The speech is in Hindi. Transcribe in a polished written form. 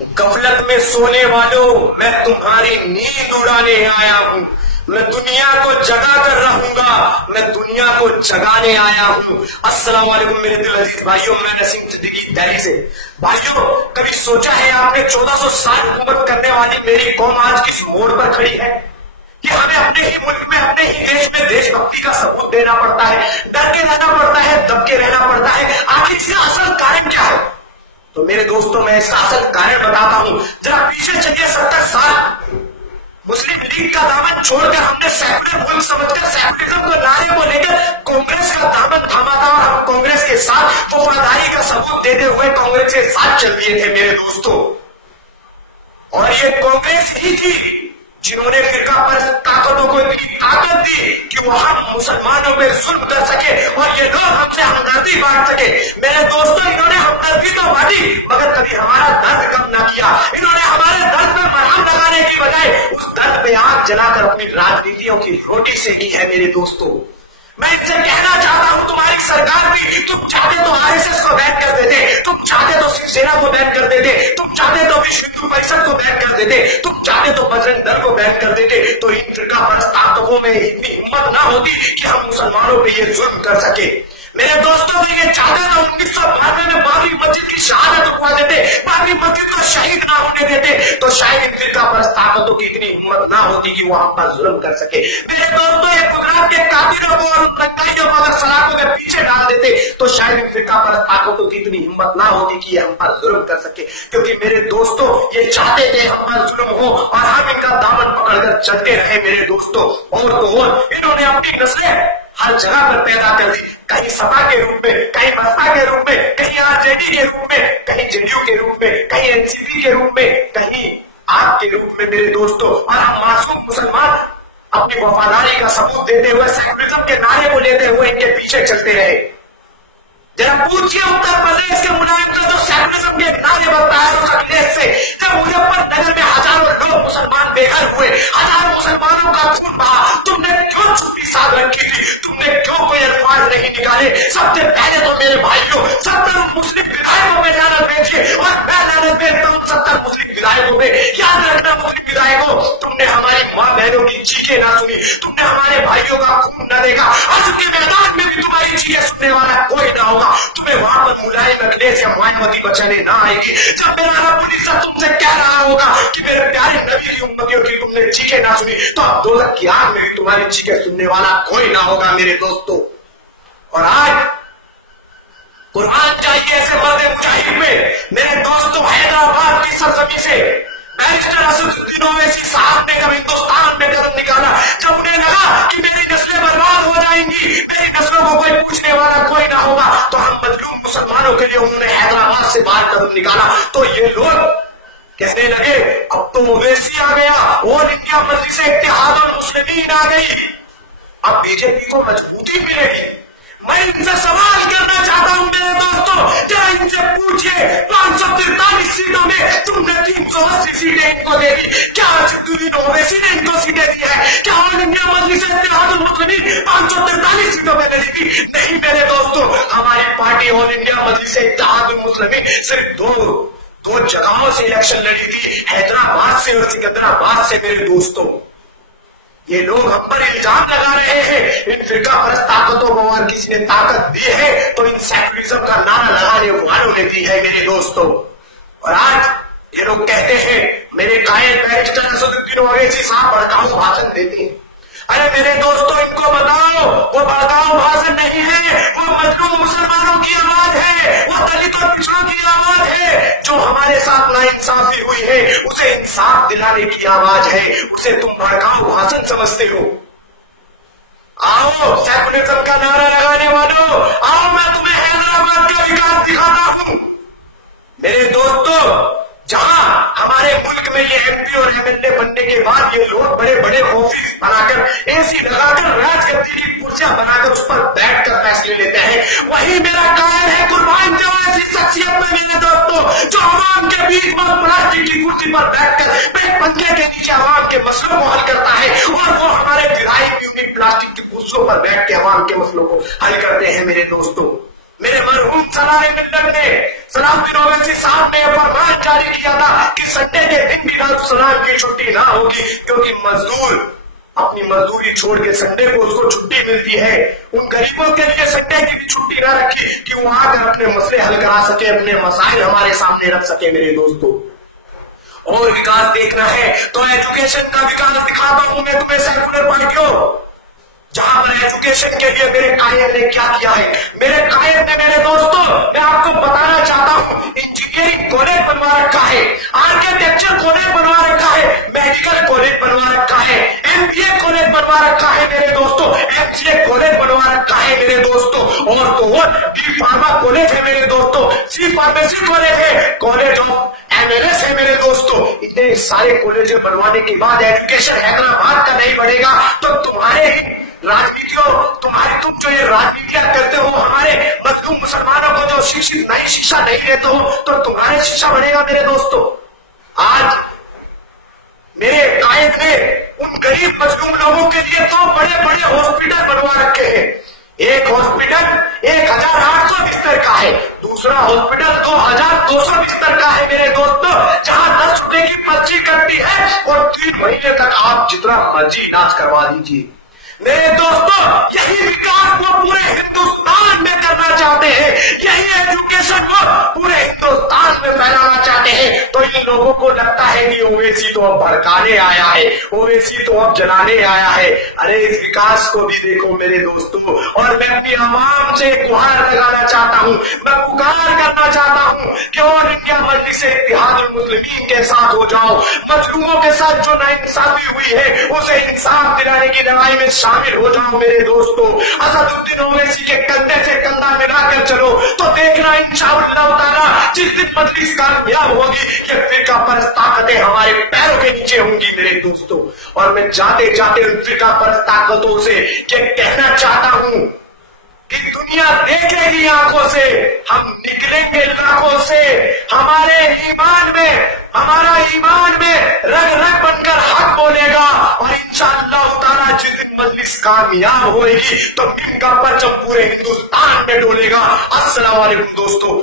गफलत में सोने वालों, मैं तुम्हारी नींद उड़ाने आया हूं। मैं दुनिया को जगा कर रहूंगा, मैं दुनिया को जगाने आया हूं। अस्सलाम वालेकुम मेरे दिल अजीज भाइयों, मैं नसीम सिद्दीकी दिल्ली से। भाइयों, कभी सोचा है आपने 1400 साल हुकूमत करने वाली मेरी कौम आज किस मोड़ पर खड़ी है कि हमें अपने ही मुल्क में, अपने ही देश में देशभक्ति का सबूत देना पड़ता है, डर के रहना पड़ता है, दब के रहना पड़ता है। आखिर इसका असल कारण क्या है? तो मेरे दोस्तों, मैं इसका असल कारण बताता हूं। जरा पीछे चलिए 70 साल। मुस्लिम लीग का दामन छोड़कर हमने सेकुलर मुल्क समझकर सेकुलरिज्म को नारे को लेकर कांग्रेस का दामन थामा था और हम कांग्रेस के साथ वफादारी का सबूत देते हुए कांग्रेस के साथ चल दिए थे मेरे दोस्तों। और ये कांग्रेस ही थी जिन्होंने फिरका पर ताकतों को इतनी ताकत दी कि वो हम मुसलमानों पे जुल्म कर सके और ये लोग हमसे हमदर्दी बांट सके। मेरे दोस्तों, इन्होंने हमदर्दी तो बांटी मगर कभी हमारा दर्द कम ना किया। इन्होंने हमारे दर्द पे मरहम लगाने की बजाय उस दर्द पे आग जलाकर अपनी राजनीतियों की रोटी सेकी है मेरे दोस्तों। मैं इनसे कहना चाहता हूं, तुम्हारी सरकार भी, तुम चाहते तो आरएसएस को बैन कर देते, तुम चाहते तो शिवसेना को बैन कर देते, तुम चाहते तो विश्व हिंदू परिषद को बैन कर देते, तुम चाहते तो बजरंग दल को बैन कर देते, तो इन फिरका परस्त ताकतों में इतनी हिम्मत ना होती कि हम मुसलमानों पे ये जुल्म कर सके। मेरे दोस्तों, तो ये चाहते ना 1992 में बाबरी मस्जिद की शहादत रुकवा देते, बाबरी मस्जिद को शहीद ना होने देते, तो शायद इन फिरका परस्त ताकतों की इतनी हिम्मत ना होती कि वो हम पर जुल्म कर सके। मेरे दोस्तों, ये गुजरात के कातिलों को और तंगाइयों को अगर सलाखों के पीछे डाल देते तो शायद इन फिरका परस्त ताकतों की इतनी हिम्मत ना होती कि ये हम पर जुल्म कर सके। क्योंकि मेरे दोस्तों, ये चाहते थे हम पर जुल्म हो और हम इनका दामन पकड़कर चलते रहे मेरे दोस्तों। और तो और इन्होंने अपनी नस्लें हर जगह पर पैदा कर दी, कहीं सपा के रूप में, कहीं बसपा के रूप में, कहीं आरजेडी के रूप में, कहीं जेडीयू के रूप में, कहीं एनसीपी के रूप में, कहीं आप के रूप में मेरे दोस्तों। और हम मासूम मुसलमान अपनी वफादारी का सबूत देते हुए, सेकुलरिज्म के नारे को लेते हुए इनके पीछे चलते रहे। जरा पूछिए उत्तर प्रदेश के मुलायम का जो सेकुलरिज्म के नारे बनता है उस अखिलेश से, जब मुजफ्फरनगर में हजारों लोग मुसलमान बेघर हुए, हजारों मुसलमानों का खून बहा, तुमने क्यों चुप्पी साध रखी थी? तुमने क्यों कोई अल्फाज नहीं निकाले? सबसे पहले तो मेरे भाइयों 70 मुस्लिम विधायकों में लानत भेजिए और मैं लानत भेजता हूं 70 मुस्लिम विधायकों में। याद रखना मुस्लिम विधायकों, तुमने हमारी मां बहनों की चीखें ना सुनी, तुमने हमारे भाइयों का खून न देखा। आज के मैदान में भी तुम्हारी चीखें सुनने वाला कोई ना होगा। तुम्हें वहां पर मुलायम अखिलेश या मायावती बचाने ना आएगी। जब मेरा रब पुलिस तुमसे कह रहा होगा कि मेरे प्यारे नबी की उम्मतियों की तुमने चीखें ना सुनी, तो अब दोज़ख की आग में भी तुम्हारी चीखें सुनने वाला कोई ना होगा मेरे दोस्तों। और आज कुरान चाहिए ऐसे मर्द मुजाहिद में मेरे दोस्तों। हैदराबाद की सरजमी से बैरिस्टर असदुद्दीन ओवैसी साहब ने कब हिंदुस्तान में कदम निकाला, जब उन्हें लगा कि मेरी नस्लें बर्बाद हो जाएंगी, मेरी नस्लों को कोई पूछने वाला कोई ना होगा, तो हम मजलूम मुसलमानों के लिए उन्होंने हैदराबाद से बाहर कदम निकाला। तो ये लोग कहने लगे अब तो ओवैसी आ गया और इंडिया मजलिस इत्तेहादुल मुस्लिमीन आ गई, अब बीजेपी को मजबूती मिलेगी। मैं इनसे सवाल करना चाहता हूं मेरे दोस्तों, जरा इनसे पूछिए 543 सीटों में तुमने 380 सीटें इनको दे दी, क्या असदुद्दीन ओवैसी ने इनको सीटें दी है? क्या ऑल इंडिया मजलिस इत्तेहादुल मुस्लिमीन 543 सीटों में ले दी? नहीं मेरे दोस्तों, हमारी पार्टी ऑल इंडिया मजलिस इत्तेहादुल मुस्लिमीन सिर्फ दो जगहों से इलेक्शन लड़ी थी, हैदराबाद से और सिकंदराबाद से मेरे दोस्तों। ये लोग हम पर इल्जाम लगा रहे हैं इन फिरका परस्त ताकतों को, और किसी ने ताकत दी है तो इन सेकुलरिज्म का नारा लगाने वालों ने दी है मेरे दोस्तों। और आज ये लोग कहते हैं मेरे कायल बैरिस्टर असदुद्दीन ओवैसी साहब भड़काऊ भाषण देते हैं। अरे मेरे दोस्तों, इनको बताओ वो भड़काऊ भाषण नहीं है, वो मजलूम मुसलमानों की आवाज है, वो दलित और पिछड़ों की आवाज है। जो हमारे साथ नाइंसाफी हुई है उसे इंसाफ दिलाने की आवाज है, उसे तुम भड़काऊ भाषण समझते हो। आओ सेकुलरिज्म का नारा लगाने वालों, आओ मैं तुम्हें हैदराबाद का विकास दिखाता हूं। मेरे दोस्तों, जहां हमारे मुल्क में ये एमपी और एमएलए बनने के बाद ये लोग बड़े बड़े ऑफिस बनाकर, एसी लगाकर, राजगद्दी की कुर्सियां बनाकर उस पर बैठकर फैसले लेते हैं, वही मेरा कायल है कुर्बान जवान ऐसी शख्सियत में मेरे दोस्तों, जो आवाम के बीच में प्लास्टिक की कुर्सी पर बैठकर एक पंखे के नीचे आवाम के मसलों को हल करता है, और वो हमारे विधायक भी उन्हीं प्लास्टिक की कुर्सियों पर बैठ के आवाम के मसलों को हल करते हैं मेरे दोस्तों। मेरे मरहूम सलाह मिल्लत ने सलाहुद्दीन ओवैसी साहब ने फरमान जारी किया था कि संडे के दिन भी दारुस्सलाम की छुट्टी ना होगी, क्योंकि मजदूर अपनी मजदूरी छोड़ के संडे को उसको छुट्टी मिलती है। उन गरीबों के लिए संडे की भी छुट्टी ना रखी कि वो आकर अपने मसले हल करा सके, अपने मसाइल हमारे सामने रख सके। मेरे दोस्तों, और विकास देखना है तो एजुकेशन का विकास दिखाता हूं मैं तुम्हें सेकुलर पार्टियों, जहां पर एजुकेशन के लिए मेरे कायद ने क्या किया है। मेरे कायद ने, मेरे दोस्तों, मैं आपको बताना चाहता हूं, इंजीनियरिंग कॉलेज बनवा रखा है, आर्किटेक्चर कॉलेज बनवा रखा है, मेडिकल कॉलेज बनवा रखा है, एमबीए कॉलेज बनवा रखा है मेरे दोस्तों, एमसीए कॉलेज बनवा रखा है मेरे दोस्तों, और तो और डी फार्मा कॉलेज है मेरे दोस्तों, सी फार्मेसी कॉलेज है, कॉलेज ऑफ एमएलएस है मेरे दोस्तों। इतने सारे कॉलेज बनवाने के बाद एजुकेशन हैदराबाद का नहीं बढ़ेगा तो तुम्हारे राजनीतियों, तुम जो ये राजनीतियां करते हो, हमारे मजलूम मुसलमानों को जो शिक्षित नहीं, शिक्षा नहीं देते हो, तो तुम्हारे शिक्षा बढ़ेगा मेरे दोस्तों। आज मेरे कायद ने उन गरीब मजलूम लोगों के लिए तो बड़े बड़े हॉस्पिटल बनवा रखे हैं। एक हॉस्पिटल 1800 बिस्तर का है, दूसरा हॉस्पिटल 2200 बिस्तर का है मेरे दोस्तों, जहां 10 रुपए की पर्ची कटती है और 3 महीने तक आप जितना मर्जी इलाज करवा दीजिए। मेरे दोस्तों, यही विकास वो पूरे हिंदुस्तान में करना चाहते हैं, यही एजुकेशन वो पूरे हिंदुस्तान में फैलाना चाहते हैं। तो इन लोगों को लगता है कि ओवैसी तो अब भड़काने आया है, ओवैसी तो अब जलाने आया है। अरे इस विकास को भी देखो मेरे दोस्तों, और मैं अपनी आवाम से गुहार लगाना चाहता हूं, मैं पुकार करना चाहता हूं कि ऑल इंडिया मजलिस इत्तेहादुल मुस्लिमीन के साथ हो जाओ, मजलूमों के साथ जो नाइंसाफी हुई है उसे इंसाफ दिलाने की लड़ाई में शामिल हो जाओ मेरे दोस्तों। असदुद्दीन ओवैसी के कंधे से कंधा मिलाकर चलो तो देखना इंशाअल्लाह ताला जिस दिन मजलिस कामयाब होगी कि फिरका परस्त ताकतें हमारे पैरों के नीचे होंगी मेरे दोस्तों। और मैं जाते जाते उन फिरका परस्त ताकतों से ये कहना चाहता हूं कि दुनिया देखेगी आंखों से, हम निकलेंगे लाखों से, हमारे ईमान में, हमारा ईमान में रग रग बनकर हक बोलेगा, और इंशाअल्लाह ताला जिस दिन मजलिस कामयाब होगी तो मिंबर पर जब पूरे हिंदुस्तान में डोलेगा। अस्सलाम वालेकुम दोस्तों।